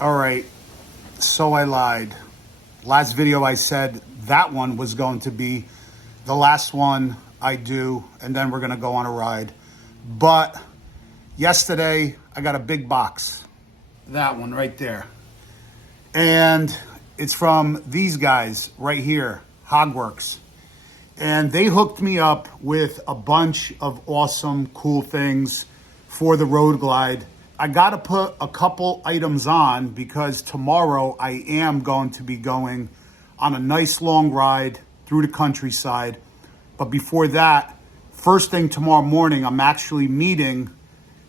All right, so I lied. Last video I said that one was going to be the last one I do, and then we're gonna go on a ride. But yesterday I got a big box, that one right there. And it's from these guys right here, Hogworks. And they hooked me up with a bunch of awesome, cool things for the Road Glide. I got to put a couple items on because tomorrow I am going to be going on a nice long ride through the countryside. But before that, first thing tomorrow morning, I'm actually meeting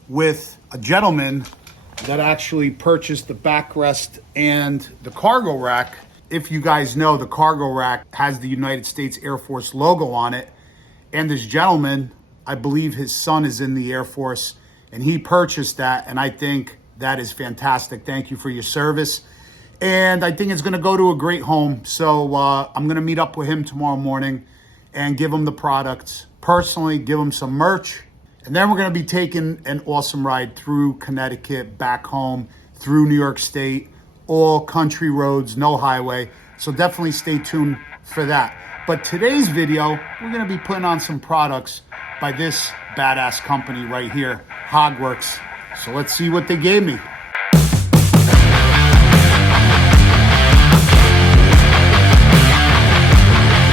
with a gentleman that actually purchased the backrest and the cargo rack. If you guys know, the cargo rack has the United States Air Force logo on it. And this gentleman, I believe his son is in the Air Force, and he purchased that, and I think that is fantastic. Thank you for your service. And I think it's gonna go to a great home. So I'm gonna meet up with him tomorrow morning and give him the products. Personally, give him some merch. And then we're gonna be taking an awesome ride through Connecticut, back home, through New York State, all country roads, no highway. So definitely stay tuned for that. But today's video, we're gonna be putting on some products by this badass company right here, Hogworks. So let's see what they gave me.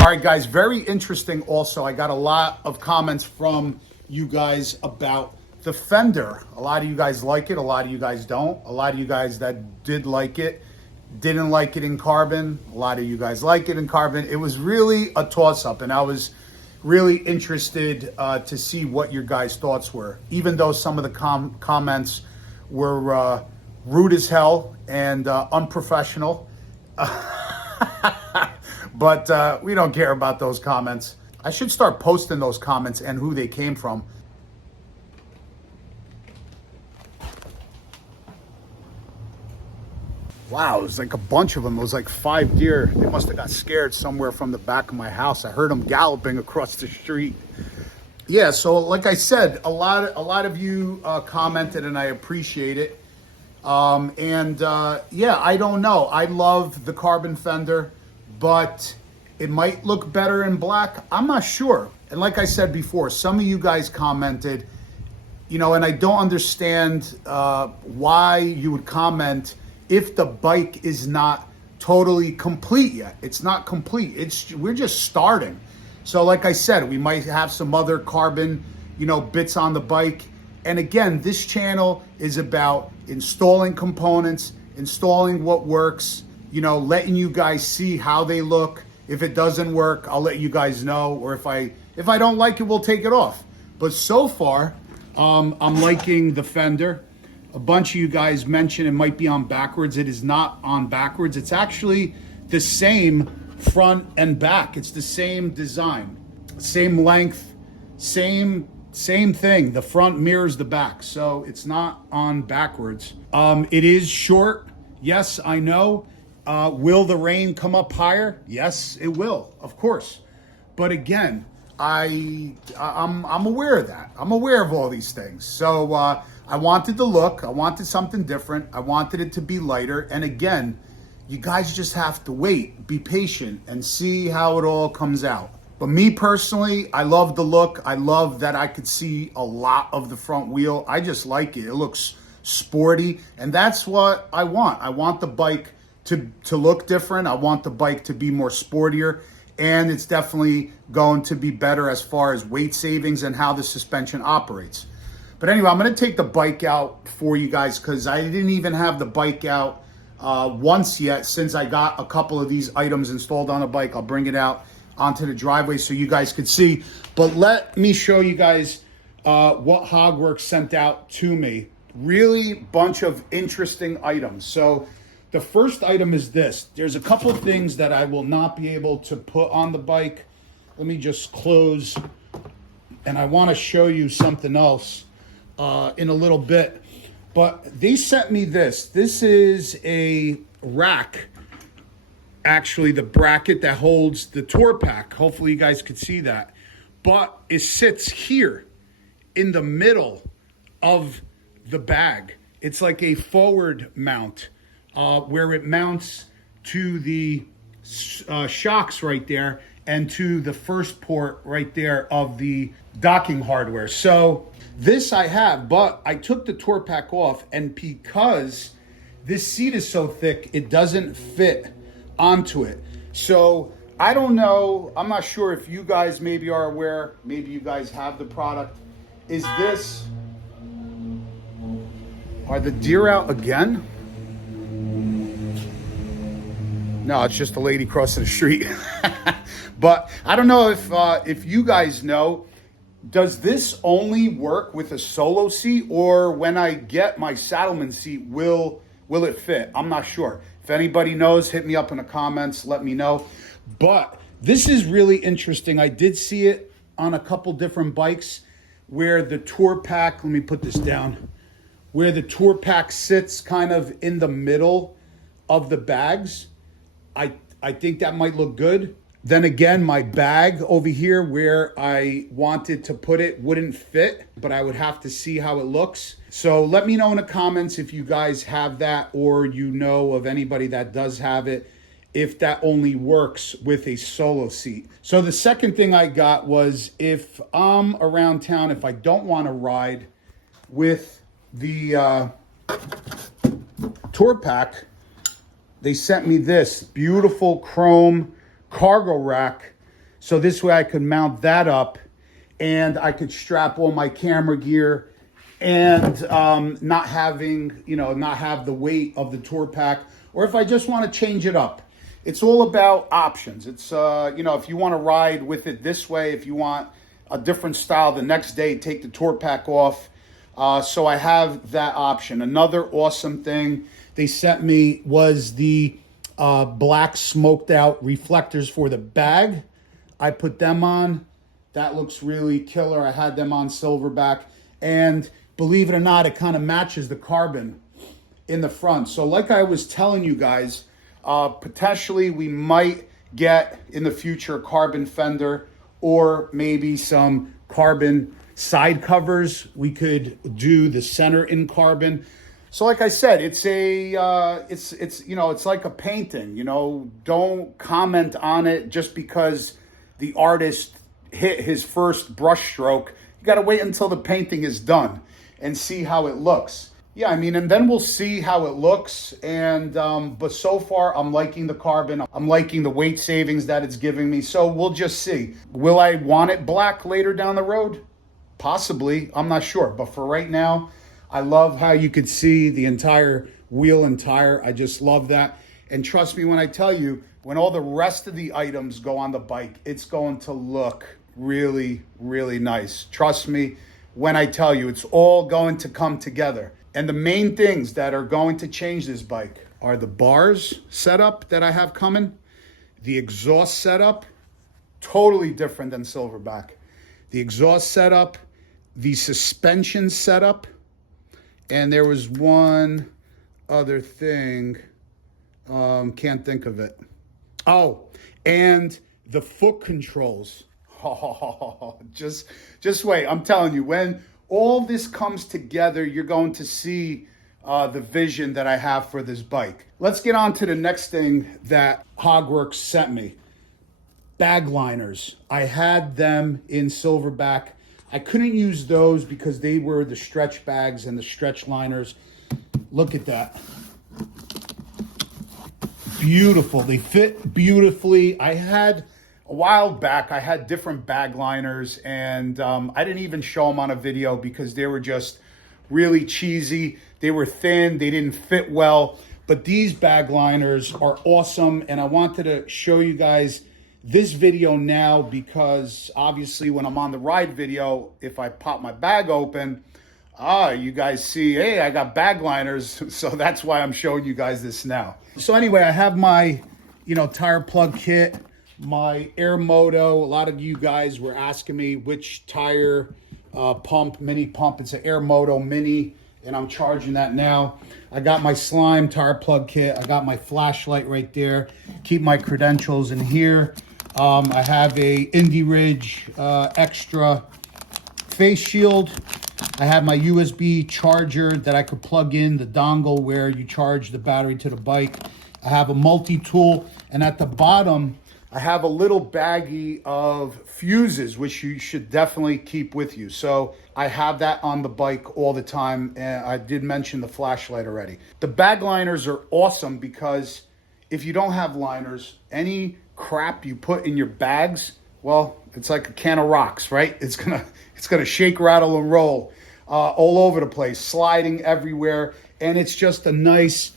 All right, guys, very interesting also. I got a lot of comments from you guys about the Fender. A lot of you guys like it, a lot of you guys don't. A lot of you guys that did like it, didn't like it in carbon. A lot of you guys like it in carbon. It was really a toss-up, and I was really interested to see what your guys' thoughts were, even though some of the comments were rude as hell and unprofessional. But we don't care about those comments. I should start posting those comments and who they came from. Wow, it was like a bunch of them. It was like 5 deer. They must have got scared somewhere from the back of my house. I heard them galloping across the street. Yeah, so like I said, a lot of you commented, and I appreciate it. Yeah, I don't know. I love the carbon Fender, but it might look better in black. I'm not sure. And like I said before, some of you guys commented, you know, and I don't understand why you would comment if the bike is not totally complete yet. It's not complete. We're just starting. So like I said, we might have some other carbon, you know, bits on the bike. And again, this channel is about installing components, installing what works, you know, letting you guys see how they look. If it doesn't work, I'll let you guys know. Or if I don't like it, we'll take it off. But so far, I'm liking the Fender. A bunch of you guys mentioned it might be on backwards. It is not on backwards. It's actually the same front and back. It's the same design, same length, same thing. The front mirrors the back, so it's not on backwards. It is short. Yes, I know. Will the rain come up higher? Yes, it will, of course. But again, I'm aware of that. I'm aware of all these things. So I wanted the look. I wanted something different. I wanted it to be lighter. And again, you guys just have to wait, be patient, and see how it all comes out. But me personally, I love the look. I love that I could see a lot of the front wheel. I just like it. It looks sporty, and that's what I want. I want the bike to look different. I want the bike to be more sportier, and it's definitely going to be better as far as weight savings and how the suspension operates. But anyway, I'm going to take the bike out for you guys because I didn't even have the bike out once yet since I got a couple of these items installed on the bike. I'll bring it out onto the driveway so you guys could see. But let me show you guys what Hogworks sent out to me. Really bunch of interesting items. So the first item is this. There's a couple of things that I will not be able to put on the bike. Let me just close, and I want to show you something else in a little bit. But they sent me this. This is a rack, actually the bracket that holds the tour pack. Hopefully you guys could see that. But it sits here in the middle of the bag. It's like a forward mount. where it mounts to the shocks right there and to the first port right there of the docking hardware. So this I have, but I took the tour pack off, and because this seat is so thick, it doesn't fit onto it. So I don't know, I'm not sure if you guys maybe are aware, maybe you guys have the product. Is this, are the deer out again? No, it's just a lady crossing the street. But I don't know if you guys know, does this only work with a solo seat, or when I get my Saddleman seat, will it fit? I'm not sure. If anybody knows, hit me up in the comments, let me know. But this is really interesting. I did see it on a couple different bikes where the tour pack, let me put this down, where the tour pack sits kind of in the middle of the bags. I think that might look good. Then again, my bag over here where I wanted to put it wouldn't fit, but I would have to see how it looks. So let me know in the comments if you guys have that, or you know of anybody that does have it, if that only works with a solo seat. So the second thing I got was, if I'm around town, if I don't want to ride with the tour pack, they sent me this beautiful chrome cargo rack. So this way I could mount that up, and I could strap all my camera gear, and not having, not have the weight of the tour pack, or if I just want to change it up. It's all about options. It's, if you want to ride with it this way, if you want a different style the next day, take the tour pack off. So I have that option. Another awesome thing they sent me was the black smoked out reflectors for the bag. I put them on. That looks really killer. I had them on silverback, and believe it or not, it kind of matches the carbon in the front. So like I was telling you guys, potentially we might get in the future a carbon fender, or maybe some carbon side covers. We could do the center in carbon. So like I said, it's like a painting, don't comment on it just because the artist hit his first brush stroke. You got to wait until the painting is done and see how it looks. Yeah, and then we'll see how it looks. And but so far, I'm liking the carbon. I'm liking the weight savings that it's giving me. So we'll just see. Will I want it black later down the road? Possibly. I'm not sure. But for right now, I love how you could see the entire wheel and tire. I just love that. And trust me when I tell you, when all the rest of the items go on the bike, it's going to look really, really nice. Trust me when I tell you, it's all going to come together. And the main things that are going to change this bike are the bars setup that I have coming, the exhaust setup, totally different than silverback. The exhaust setup, the suspension setup, and there was one other thing, can't think of it. Oh, and the foot controls. Oh, just wait. I'm telling you, when all this comes together, you're going to see the vision that I have for this bike. Let's get on to the next thing that Hogworks sent me. Bag liners. I had them in silverback. I couldn't use those because they were the stretch bags and the stretch liners. Look at that. Beautiful. They fit beautifully. I had, a while back, I had different bag liners, and I didn't even show them on a video because they were just really cheesy. They were thin. They didn't fit well. But these bag liners are awesome, and I wanted to show you guys this video now because obviously when I'm on the ride video, if I pop my bag open, you guys see, hey, I got bag liners. So that's why I'm showing you guys this now. So anyway, I have my, tire plug kit, my Air Moto. A lot of you guys were asking me which tire pump, mini pump. It's an Air Moto Mini, and I'm charging that now. I got my Slime tire plug kit. I got my flashlight right there. Keep my credentials in here. I have a Indie Ridge extra face shield. I have my USB charger that I could plug in, the dongle where you charge the battery to the bike. I have a multi-tool, and at the bottom, I have a little baggie of fuses, which you should definitely keep with you. So I have that on the bike all the time, and I did mention the flashlight already. The bag liners are awesome because if you don't have liners, any crap you put in your bags, well, it's like a can of rocks, right? It's gonna shake, rattle, and roll all over the place, sliding everywhere, and it's just a nice,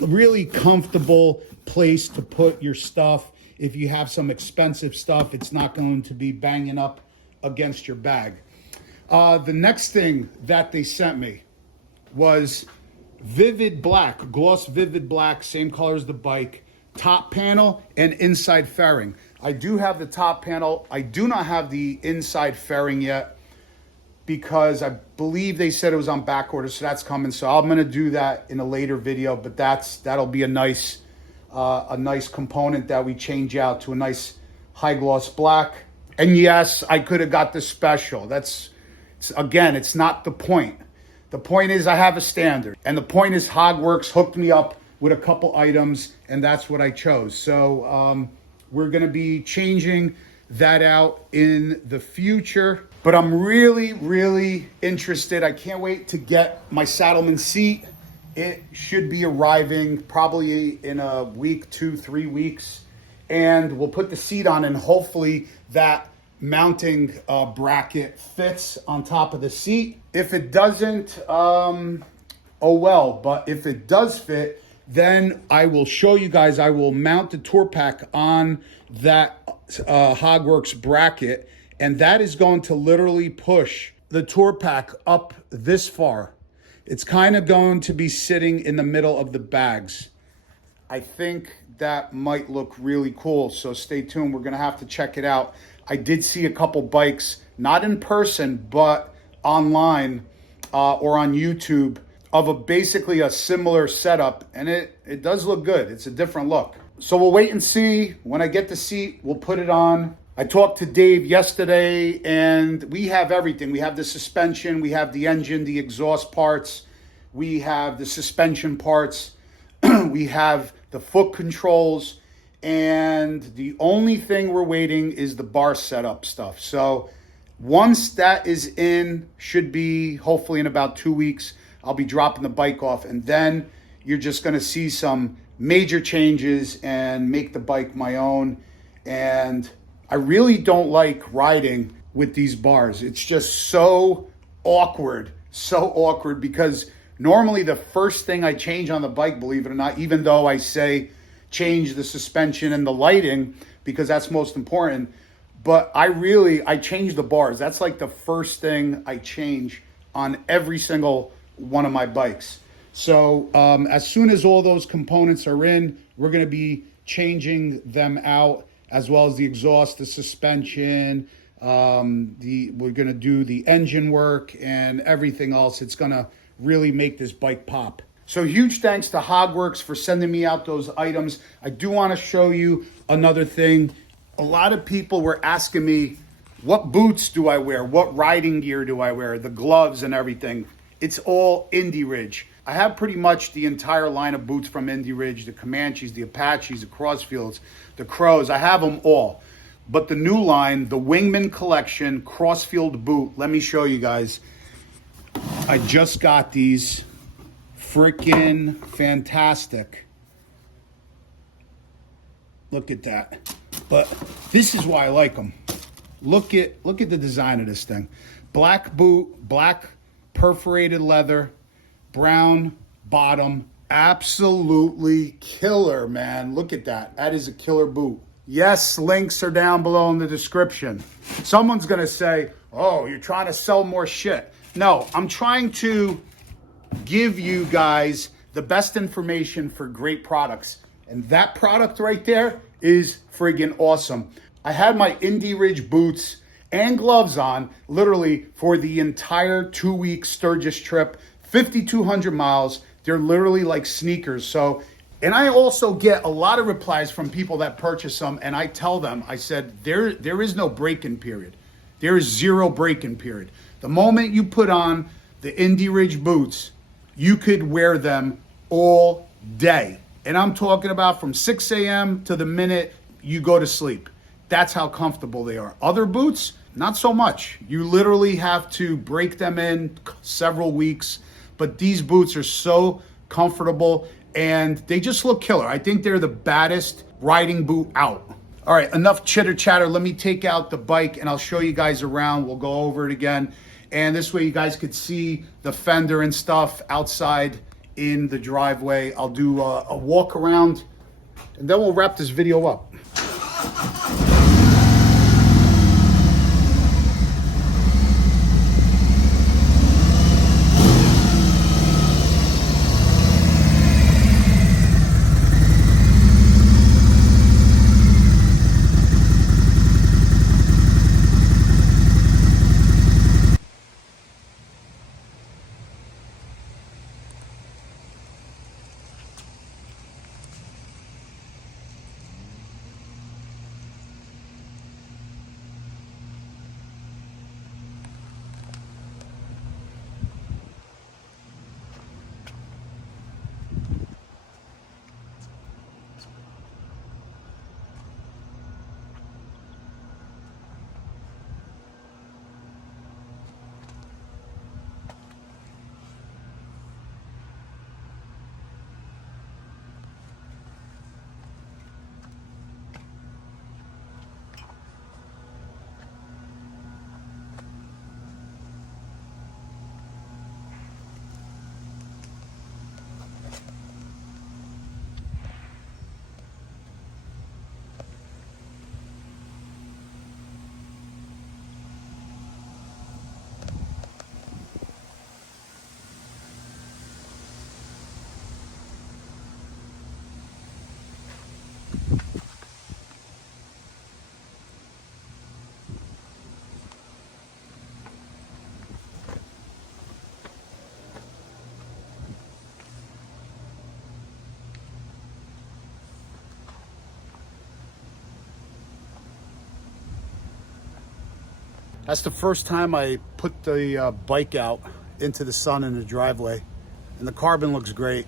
really comfortable place to put your stuff. If you have some expensive stuff, it's not going to be banging up against your bag. The next thing that they sent me was vivid black, gloss vivid black, same color as the bike, top panel and inside fairing. I do have the top panel. I do not have the inside fairing yet because I believe they said it was on back order, so that's coming. So I'm gonna do that in a later video, but that'll be a nice component that we change out to a nice high gloss black. And yes, I could have got the special. Again, it's not the point. The point is I have a standard, and the point is Hogworks hooked me up with a couple items, and that's what I chose. So we're gonna be changing that out in the future, but I'm really, really interested. I can't wait to get my Saddleman seat. It should be arriving probably in a week, 2-3 weeks, and we'll put the seat on, and hopefully that mounting bracket fits on top of the seat. If it doesn't, oh well, but if it does fit, then I will show you guys. I will mount the tour pack on that Hogworks bracket, and that is going to literally push the tour pack up this far. It's kind of going to be sitting in the middle of the bags. I think that might look really cool, so stay tuned. We're gonna have to check it out. I did see a couple bikes, not in person, but online or on YouTube, of basically a similar setup, and it does look good. It's a different look. So we'll wait and see. When I get the seat, we'll put it on. I talked to Dave yesterday, and we have everything. We have the suspension, we have the engine, the exhaust parts, we have the suspension parts, we have the foot controls, and the only thing we're waiting is the bar setup stuff. So once that is in, should be hopefully in about 2 weeks, I'll be dropping the bike off, and then you're just gonna see some major changes and make the bike my own. And I really don't like riding with these bars. It's just so awkward because normally the first thing I change on the bike, believe it or not, even though I say change the suspension and the lighting because that's most important, but I change the bars. That's like the first thing I change on every single one of my bikes. So as soon as all those components are in, we're gonna be changing them out, as well as the exhaust, the suspension, we're gonna do the engine work and everything else. It's gonna really make this bike pop. So huge thanks to Hogworks for sending me out those items. I do wanna show you another thing. A lot of people were asking me, what boots do I wear? What riding gear do I wear? The gloves and everything. It's all Indy Ridge. I have pretty much the entire line of boots from Indy Ridge, the Comanches, the Apaches, the Crossfields, the Crows. I have them all. But the new line, the Wingman Collection Crossfield boot, let me show you guys. I just got these. Freaking fantastic. Look at that. But this is why I like them. Look at the design of this thing. Black boot, black perforated leather, brown bottom, absolutely killer, man. Look at that. That is a killer boot. Yes, links are down below in the description. Someone's gonna say, oh, you're trying to sell more shit. No, I'm trying to give you guys the best information for great products. And that product right there is friggin' awesome. I had my Indy Ridge boots and gloves on literally for the entire 2-week Sturgis trip, 5,200 miles. They're literally like sneakers. So, and I also get a lot of replies from people that purchase them, and I tell them, I said, there is no break-in period. There is zero break-in period. The moment you put on the Indie Ridge boots, you could wear them all day. And I'm talking about from 6 a.m. to the minute you go to sleep. That's how comfortable they are. Other boots, not so much. You literally have to break them in several weeks. But these boots are so comfortable and they just look killer. I think they're the baddest riding boot out. All right, enough chitter chatter. Let me take out the bike and I'll show you guys around. We'll go over it again. And this way you guys could see the fender and stuff outside in the driveway. I'll do a walk around and then we'll wrap this video up. That's the first time I put the bike out into the sun in the driveway, and the carbon looks great.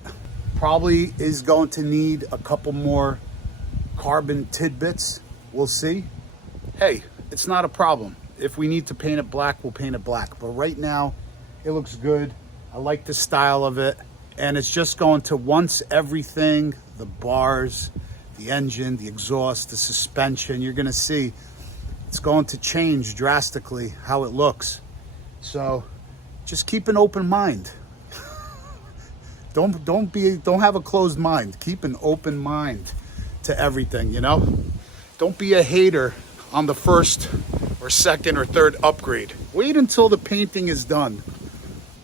Probably is going to need a couple more carbon tidbits. We'll see. Hey, it's not a problem. If we need to paint it black, we'll paint it black. But right now, it looks good. I like the style of it. And it's just going to, once everything, the bars, the engine, the exhaust, the suspension, you're gonna see it's going to change drastically how it looks. So just keep an open mind. Don't have a closed mind. Keep an open mind to everything, you know? Don't be a hater on the first or second or third upgrade. Wait until the painting is done.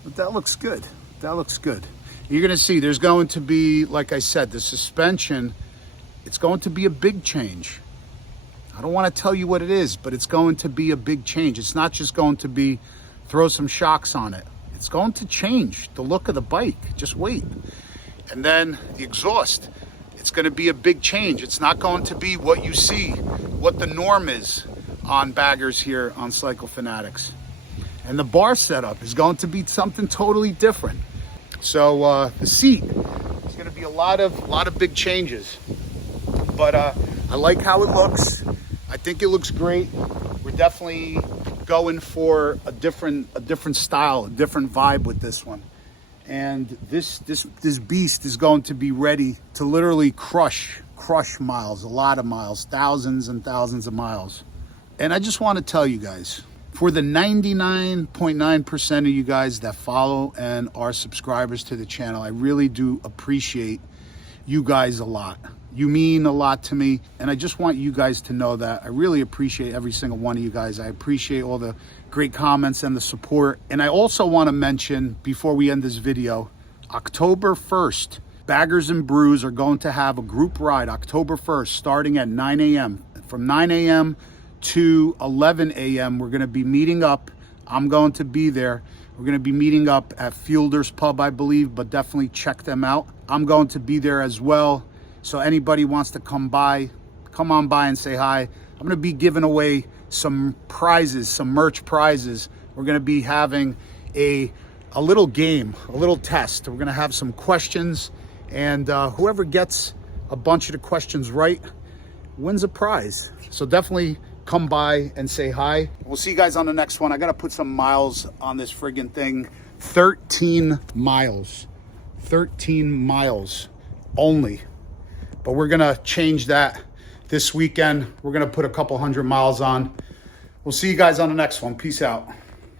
But that looks good. That looks good. You're gonna see there's going to be, like I said, the suspension, it's going to be a big change. I don't want to tell you what it is, but it's going to be a big change. It's not just going to be throw some shocks on it. It's going to change the look of the bike. Just wait. And then the exhaust, it's going to be a big change. It's not going to be what you see, what the norm is on baggers here on Cycle Fanatix. And the bar setup is going to be something totally different. So the seat is going to be a lot of big changes. But I like how it looks. I think it looks great. We're definitely going for a different style, a different vibe with this one. And this beast is going to be ready to literally crush miles, a lot of miles, thousands and thousands of miles. And I just want to tell you guys, for the 99.9% of you guys that follow and are subscribers to the channel, I really do appreciate you guys a lot. You mean a lot to me, and I just want you guys to know that I really appreciate every single one of you guys. I appreciate all the great comments and the support. And I also want to mention, before we end this video, October 1st, Baggers and Brews are going to have a group ride October 1st, starting at 9 a.m. From 9 a.m. to 11 a.m. we're going to be meeting up. I'm going to be there. We're going to be meeting up at Fielder's Pub, I believe, but definitely check them out. I'm going to be there as well. So anybody wants to come on by and say hi. I'm going to be giving away some prizes, some merch prizes. We're gonna be having a little game, a little test. We're gonna have some questions, and whoever gets a bunch of the questions right wins a prize. So definitely come by and say hi. We'll see you guys on the next one. I gotta put some miles on this friggin' thing. 13 miles. 13 miles only. But we're gonna change that this weekend. We're gonna put a couple 100 miles on. We'll see you guys on the next one. Peace out.